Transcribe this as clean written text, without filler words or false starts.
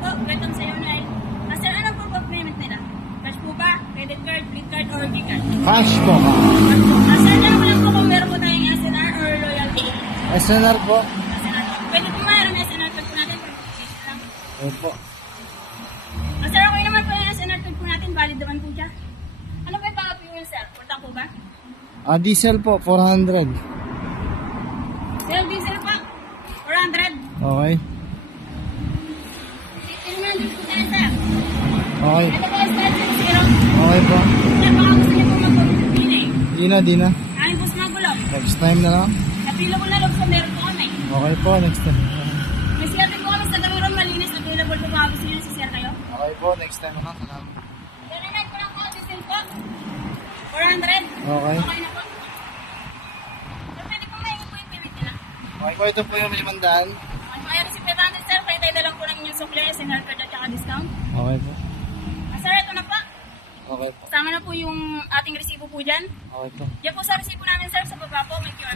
po, welcome sa Unite. Sir, ano po ba payment nila? Cash po ba? Credit card, gift card, or Gcash? Cash po. Sir, dyan ko lang po kung meron po tayong SNR or loyalty. SNR po. SNR. Pwede po mayroon SNR card po natin. Lang. Opo. Sir, okay naman po yung SNR card po natin. Valid naman po siya. Ano po yung pang-fuel, sir? Purtang po ba? Diesel po, 400. Sir, diesel pa. 400. Okay. Tingnan din po tayo, sir. Okay. Ito po, sir, 0. Okay po. Sir, baka gusto niyo po mag-pili. Di na. Kanin po sumagulog. Next time na lang. Available na loob sa meron po kami. Okay po, next time. May siyate po kami sa Damirong malinis. Available po ba gusto niyo si sir kayo? Okay po, next time na lang. Salamat. Tingnan ko lang po, diesel po. 400. Okay. Okay na po. Sir, pwede po mahingi po yung payment nila. Okay po, ito po yung 500. Kaya si Petrante, sir, pwede na lang po lang yung sukle, SNR card at saka discount. Okay po. Sir, ito na po. Okay po. Kasama na po yung ating resibo po dyan. Okay po. Yan po sa resibo namin, sir, sa baba po, may QR